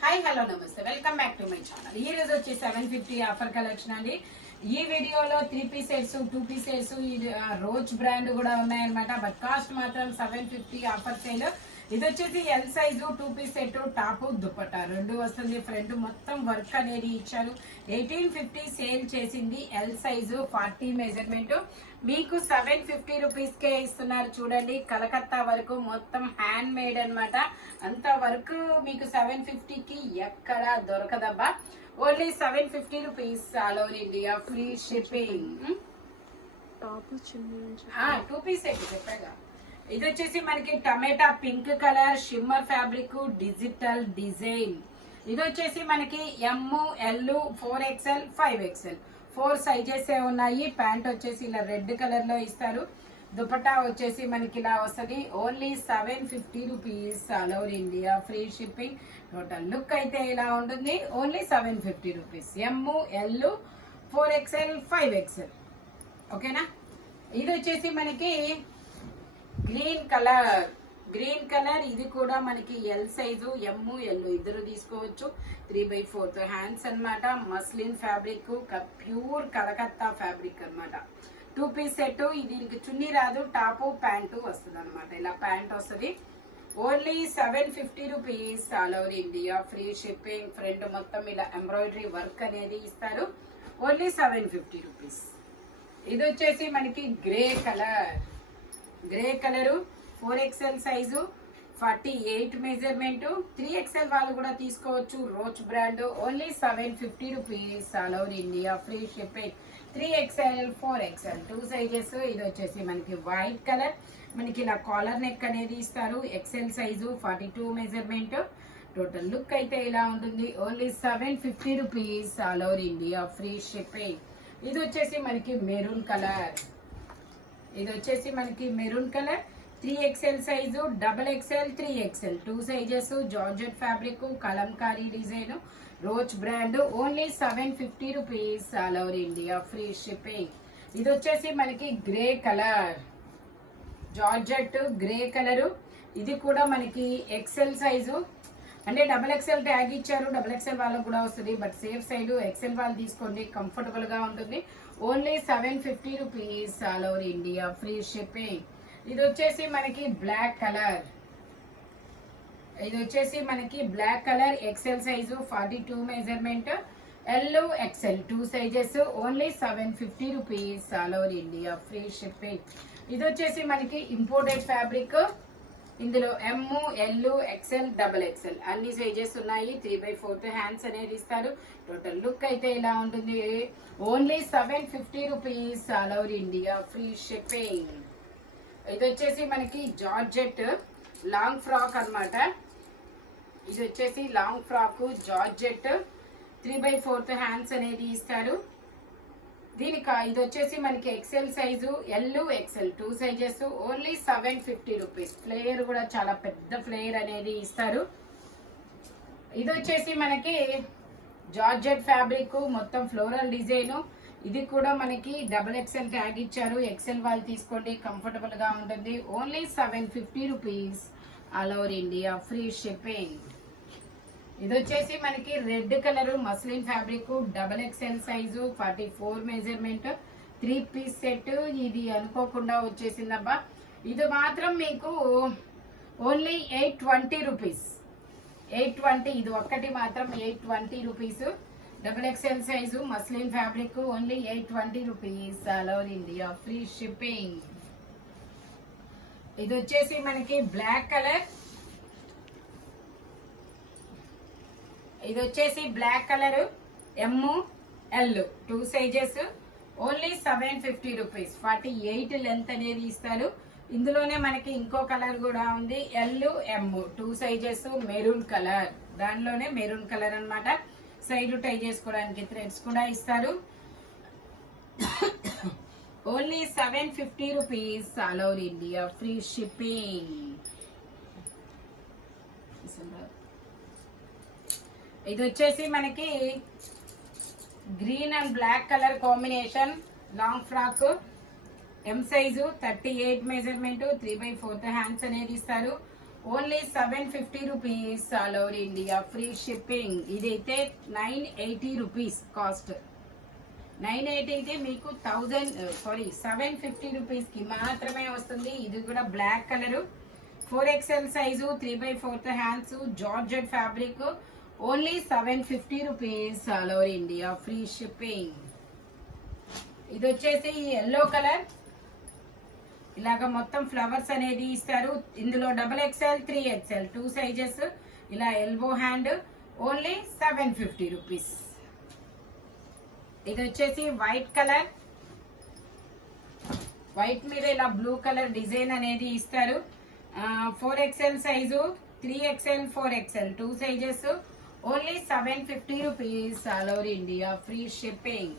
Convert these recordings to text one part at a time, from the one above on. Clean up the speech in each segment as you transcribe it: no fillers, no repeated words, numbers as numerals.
Hi hello నమస్తే, welcome back to my channel. ఈ రోజు వచ్చి 750 ఆఫర్ కలెక్షన్ అండి. ఈ వీడియోలో 3 piece sets, 2 piece sets, rose brand కూడా ఉన్నాయన్నమాట. బట్ కాస్ట్ మాత్రం 750 ఆఫర్ సేల్. ఇది వచ్చేసి L size 2 piece set, top dupatta రెండు వస్తుంది. ఫ్రంట్ మొత్తం వర్క్ అనేది ఇచ్చారు. 1850 సేల్ చేసింది. ఎల్ సైజు 40 మెజర్మెంట్ మీకు 750 రూపీస్ కే ఇస్తున్నారు. చూడండి, కలకత్తా వరకు మొత్తం హ్యాండ్ మేడ్ అన్నమాట. అంత వర్క్ మీకు 750 కి ఎక్కడ దొరకదబ్బా. Only 750 rupees, all over India free shipping. 2 piece set చెప్పాగా. ఇది వచ్చేసి మనకి tomato pink colour shimmer fabric digital design. ఇది వచ్చేసి మనకి M, L, 4XL, 5XL 4 sizes ఉన్నాయి. ప్యాంట్ వచ్చేసి ఇలా రెడ్ కలర్ లో ఇస్తారు. దుపట్టా వచ్చేసి మనకి ఇలా వస్తుంది. Only 750 rupees, all over India free shipping. Total look అయితే ఇలా ఉంటుంది. Only 750 rupees. ఎమ్, ఎల్, 4XL, 5XL ఓకేనా. ఇది వచ్చేసి మనకి గ్రీన్ కలర్ ఇది కూడా మనకి ఎల్ సైజు, ఎమ్, ఎల్ ఇద్దరు తీసుకోవచ్చు. 3/4 హ్యాండ్స్ అన్నమాట. Muslin fabric, pure Calcutta fabric అన్నమాట. 2 పీస్ సెట్. దీనికి చున్నీ రాదు, టాప్ ప్యాంటు వస్తుంది అనమాట. ఇలా ప్యాంట్ వస్తుంది. Only 750 rupees, all over India free shipping. Front మొత్తం ఇలా ఎంబ్రాయిడరీ వర్క్ అనేది ఇస్తారు. Only 750 rupees. ఇది వచ్చేసి మనకి grey colour 4XL size, 48 measurement. 3XL వాళ్ళు కూడా తీసుకోవచ్చు. Rose brand. Only 750 rupees, all over India free shipping. 3XL, 4XL 2 sizes. ఇది వచ్చేసి మనకి వైట్ కలర్. మనకి ఇలా కాలర్ నెక్ అనేది ఇస్తారు. XL size, 42 measurement. Total look అయితే ఇలా ఉంటుంది. Only 750 rupees, all over India free shipping. ఇది వచ్చేసి మనకి maroon colour. 3XL size, XXL, 3XL 2 sizes. Georgette fabric, Kalamkari design, rose brand. Only 750 rupees, all over India free shipping. ఇది వచ్చేసి మనకి grey colour, georgette grey colour. ఇది కూడా మనకి XL size, అంటే XXL ట్యాగ్ ఇచ్చారు. XXL వాళ్ళకు కూడా వస్తుంది. బట్ సేఫ్ సైడ్ XL వాళ్ళు తీసుకోండి, కంఫర్టబుల్ గా ఉంటుంది. Only 750 rupees, all over India free shipping. ఇది వచ్చేసి మనకి black colour. XL size, 42 measurement. L, XL 2 sizes. Only 750 rupees, all over India free shipping. ఇది వచ్చేసి మనకి ఇంపోర్టెడ్ ఫ్యాబ్రిక్. ఇందులో ఎమ్, ఎల్, XL, XXL అన్ని సైజెస్ ఉన్నాయి. 3/4 హ్యాండ్స్ అనేది ఇస్తారు. టోటల్ లుక్ అయితే ఇలా ఉంటుంది. Only 750 rupees, all over India free shipping. ఇది వచ్చేసి మనకి జార్జెట్ లాంగ్ ఫ్రాక్ అన్నమాట. ఇది వచ్చేసి లాంగ్ ఫ్రాక్ జార్జెట్. 3/4 హ్యాండ్స్ అనేది ఇస్తారు. ఇది వచ్చేసి మనకి XL size, L, XL 2 sizes. Only 750 rupees. Flayer కూడా చాలా పెద్ద ఫ్లేయర్ అనేది ఇస్తారు. ఇది వచ్చేసి మనకి జార్జెట్ ఫ్యాబ్రిక్, మొత్తం ఫ్లోరల్ డిజైన్. ఇది కూడా మనకి XXL ట్యాగ్ ఇచ్చారు. XL వాళ్ళు తీసుకోండి, కంఫర్టబుల్ గా ఉంటుంది. Only 750 rupees, all over India free shipping. ఇది వచ్చేసి మనకి red colour muslin fabric, XXL size, 44 measurement. 3 piece set. ఇది అనుకోకుండా వచ్చేసిందబ్బా. ఇది మాత్రం మీకు ఓన్లీ 820 రూపీస్. 820. ఇది ఒక్కటి మాత్రం 820 rupees. XXL size muslin fabric. Only 820 rupees, all over India free shipping. ఇది వచ్చేసి మనకి black colour. M, L 2 sizes. Only 750 rupees. 48 length అనేది ఇస్తారు. ఇందులోనే మనకి ఇంకో కలర్ కూడా ఉంది. L, M 2 sizes. Maroon colour, దానిలోనే మెరూన్ కలర్ అన్నమాట. సైడ్ టై చేసుకోవడానికి థ్రెడ్స్ కూడా ఇస్తారు. Only 750 rupees, all over India free shipping. ఇది వచ్చేసి మనకి green and black colour combination long frock. M size, 38 measurement. 3/4 hands అనేది ఇస్తారు. Only 750 rupees all over India, free shipping. ఇదైతే 980 రూపీస్ కాస్ట్. 980 అయితే మీకు 750 రూపీస్కి మాత్రమే వస్తుంది. ఇది కూడా black colour, 4XL size, 3/4 hands, georgette fabric. Only 750 rupees all over India, free shipping. ఇది వచ్చేసి ఎల్లో కలర్, ఇలాగ మొత్తం ఫ్లవర్స్ అనేది ఇస్తారు. ఇందులో XXL, 3XL 2 సైజెస్. ఇలా ఎల్బో హ్యాండ్. Only 750 rupees. ఇది వచ్చేసి వైట్ కలర్, వైట్ మీద ఇలా బ్లూ కలర్ డిజైన్ అనేది ఇస్తారు. 4XL size, 3XL, 4XL 2 sizes. Only 750 rupees all over India, free shipping.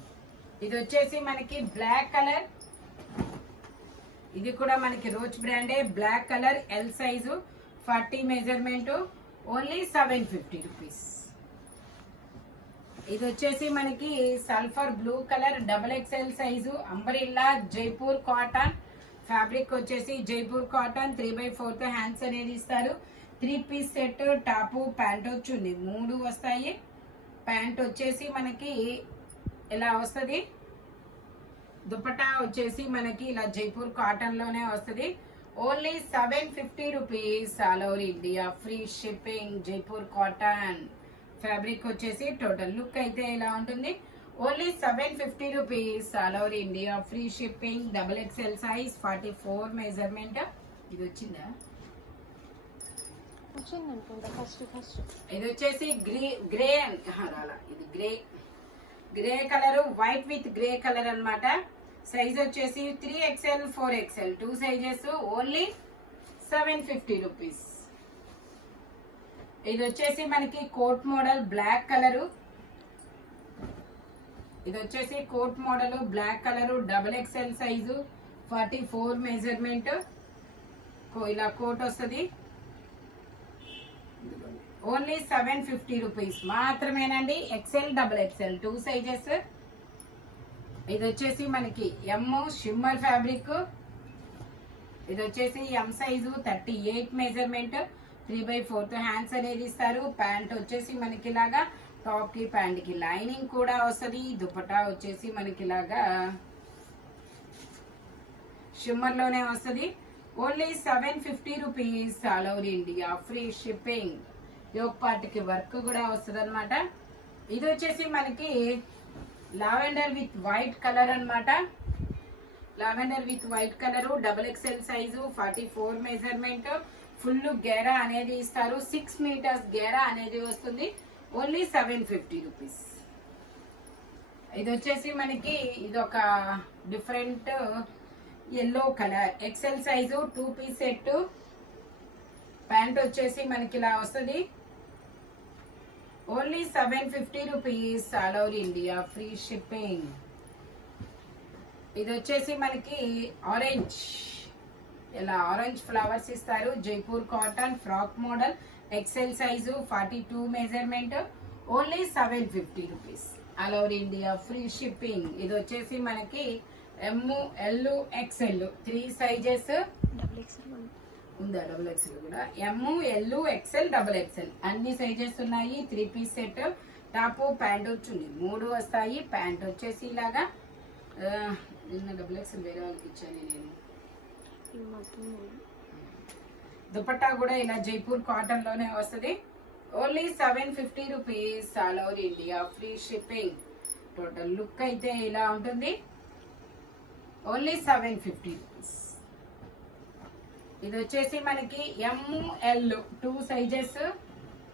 ఇది వచ్చేసి మనకి బ్లాక్ కలర్, ఇది కూడా మనకి రోజ్ బ్రాండే, black colour, L size, 40 measurement. Only 750 rupees. ఇది వచ్చేసి మనకి sulphur blue colour, XXL size, umbrella, Jaipur cotton fabric. వచ్చేసి జైపూర్ కాటన్, 3/4 హ్యాండ్స్ అనేది ఇస్తారు. 3 పీస్ సెట్, టాపు ప్యాంట్ వచ్చింది, 3 వస్తాయి. ప్యాంట్ వచ్చేసి మనకి ఇలా వస్తుంది. దుపట్టా వచ్చేసి మనకి ఇలా జైపూర్ కాటన్ లోనే వస్తుంది. Only 750 rupees all over India, free shipping. Jaipur cotton fabric వచ్చేసి టోటల్ లుక్ అయితే ఇలా ఉంటుంది. Only 750 rupees all over India, free shipping. XXL size, 44 measurement. ఇది వచ్చిందా? ఇది వచ్చేసి గ్రే ఇది grey colour, white with grey colour అన్నమాట. సైజ్ వచ్చేసి 3XL, 4XL 2 sizes. Only 750 rupees. ఇది వచ్చేసి మనకి కోట్ మోడల్, బ్లాక్ కలరు. ఇది వచ్చేసి coat model, black colour, XXL size, 44 measurement. ఇలా కోట్ వస్తుంది. ఓన్లీ 750 రూపీస్ మాత్రమేనండి. XL, XXL 2 sizes. ఇది వచ్చేసి మనకి ఎమ్ షిమ్మర్ ఫ్యాబ్రిక్. ఇది వచ్చేసి ఎం సైజు, 38 మెజర్మెంట్, 3/4 హ్యాండ్స్ అనేది ఇస్తారు. ప్యాంట్ వచ్చేసి మనకి ఇలాగా టాప్ కి ప్యాంట్ కి లైనింగ్ కూడా వస్తుంది. దుపట్టా వచ్చేసి మనకి ఇలాగా షిమ్మర్ లోనే వస్తుంది. Only 750 rupees all over India, free shipping. Yoke part కి వర్క్ కూడా వస్తుంది అనమాట. ఇది వచ్చేసి మనకి లావెండర్ విత్ వైట్ కలర్ అన్నమాట. Lavender with white colour, XXL size, 44 measurement. Full గేరా అనేది ఇస్తారు. 6 మీటర్స్ గేరా అనేది వస్తుంది. Only 750 rupees. ఇది వచ్చేసి మనకి ఇదొక different yellow colour, XL size, 2 piece set. Pant వచ్చేసి మనకి ఇలా వస్తుంది. Only 750 rupees all over India, free shipping. ఇది వచ్చేసి మనకి ఆరెంజ్, ఇలా ఆరెంజ్ ఫ్లవర్స్ ఇస్తారు. Jaipur cotton frock model, XL size, 42 measurement. Only 750 rupees all over India, free shipping. ఇది వచ్చేసి మనకి ఎమ్, ఎల్, XL 3 సైజెస్ ఉందా? XXL కూడా ఎమ్, ఎల్, XL, XXL అన్ని సైజెస్ ఉన్నాయి. 3 పీస్ సెట్. టాప్ ప్యాంట్ వచ్చింది, 3 వస్తాయి. ప్యాంట్ వచ్చేసి ఇలాగా నిన్న XXL వేరే వాళ్ళకి ఇచ్చాను నేను. దుపట్టా కూడా ఇలా జైపూర్ కాటన్ లోనే వస్తుంది. Only 750 rupees all over India, free shipping. Total look అయితే ఇలా ఉంటుంది. Only 750 rupees. ఇది వచ్చేసి మనకి M, L 2 sizes.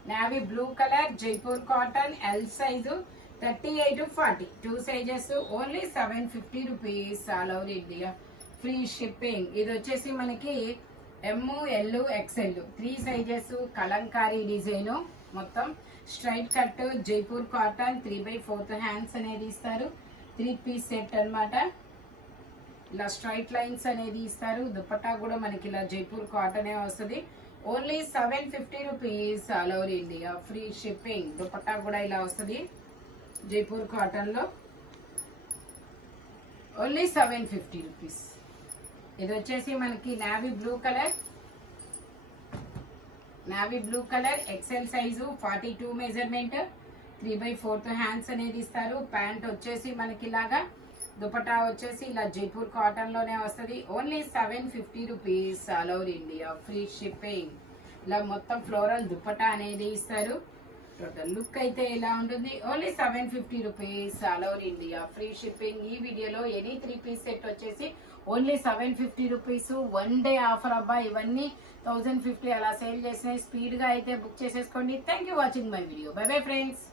Navy blue colour, Jaipur cotton, L size, 38, 40 2 sizes. Only 750 rupees all over India, free shipping. ఇది వచ్చేసి మనకి M, L, XL 3 sizes. Kalamkari design, మొత్తం straight cut, Jaipur cotton, 3/4 hands అనేది ఇస్తారు. 3 పీస్ సెట్ అన్నమాట. ఇలా స్ట్రైట్ లైన్స్ అనేది ఇస్తారు. దుపట్టా కూడా మనకి ఇలా జైపూర్ కాటనే వస్తుంది. Only 750 rupees all over India, free shipping. Dupatta కూడా ఇలా వస్తుంది జైపూర్ కాటన్ లో. Only 750 rupees. ఇది వచ్చేసి మనకి navy blue colour, navy blue colour XL size 42 measurement 3/4 hands అనేది ఇస్తారు. ప్యాంట్ వచ్చేసి మనకి ఇలాగా, దుపట్టా వచ్చేసి ఇలా జైపూర్ కాటన్ లోనే వస్తుంది. Only 750 rupees, all over India free shipping. ఇలా మొత్తం ఫ్లోరల్ దుపట్టా అనేది ఇస్తారు. టోటల్ లుక్ అయితే ఇలా ఉంటుంది. Only 750 rupees, all over India free shipping. ఈ వీడియోలో ఎనీ 3 పీస్ సెట్ వచ్చేసి ఓన్లీ 750 రూపీస్. 1 డే ఆఫర్ అబ్బా. ఇవన్నీ 1050 అలా సేల్ చేసినాయి. స్పీడ్ గా అయితే బుక్ చేసేసుకోండి. Thank you watching my video. By bye friends.